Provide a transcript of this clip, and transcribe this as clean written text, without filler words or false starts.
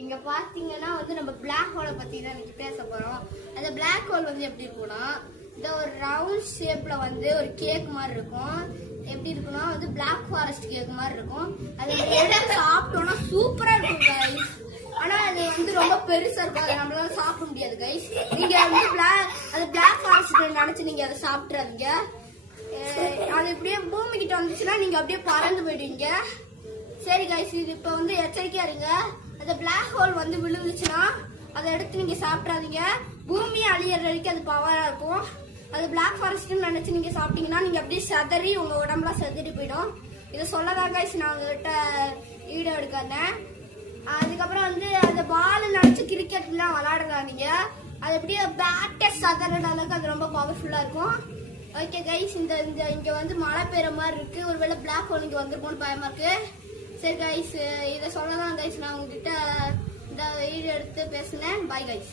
இங்க பாத்தீங்கன்னா வந்து நம்ம பிளாக் ஹோலை பத்தி தான் இன்னைக்கு பேச போறோம். அந்த பிளாக் ஹோல் வந்து எப்படி இருக்கும்னா இந்த ஒரு ரவுண்ட் ஷேப்ல வந்து ஒரு கேக் மாதிரி இருக்கும். எப்படி இருக்குன்னா வந்து பிளாக் ஃபாரஸ்ட் கேக் மாதிரி இருக்கும். அது சாப்பிட்டோம்னா சூப்பரா இருக்கும் கைஸ். ஆனா அது வந்து ரொம்ப பெருசா இருக்கும், அதை நம்மளால சாப்பிட முடியாது கைஸ். நீங்க வந்து அது பிளாக் ஃபாரஸ்ட் நினைச்சு நீங்க அதை சாப்பிட்றாதீங்க. அது இப்படியே பூமி கிட்ட வந்துச்சுன்னா நீங்க அப்படியே பறந்து போயிடுவீங்க. சரி கைஸ், இது இப்ப வந்து எச்சரிக்கையா இருங்க. அந்த பிளாக் ஹோல் வந்து விழுந்துச்சுன்னா அதை எடுத்து நீங்க சாப்பிடாதீங்க. பூமி அழியற வரைக்கும் அது பவரா இருக்கும். அது பிளாக் ஃபாரஸ்ட் நினைச்சு நீங்க சாப்பிட்டீங்கன்னா நீங்க அப்படியே செதறி உங்க உடம்புலாம் செதறி போயிடும். இதை சொல்லதான் கைஸ் நான் உங்ககிட்ட வீடியோ எடுக்கிறேன். அதுக்கப்புறம் வந்து அந்த பால் நினைச்சு கிரிக்கெட்லாம் விளையாடுறாங்க. அது எப்படியே பேட்டே சதற அளவுக்கு அது ரொம்ப பவர்ஃபுல்லா இருக்கும். ஓகே கைஸ், இங்க வந்து மழை பெய்யற மாதிரி இருக்கு. ஒருவேளை பிளாக் ஹோல் இங்க வந்துருக்கும்னு பயமா இருக்கு. சரி கைஸ், இதை சொல்லலாம் கைஸ் நான் உங்ககிட்ட இந்த வீடியோ எடுத்து பேசினேன். Bye guys.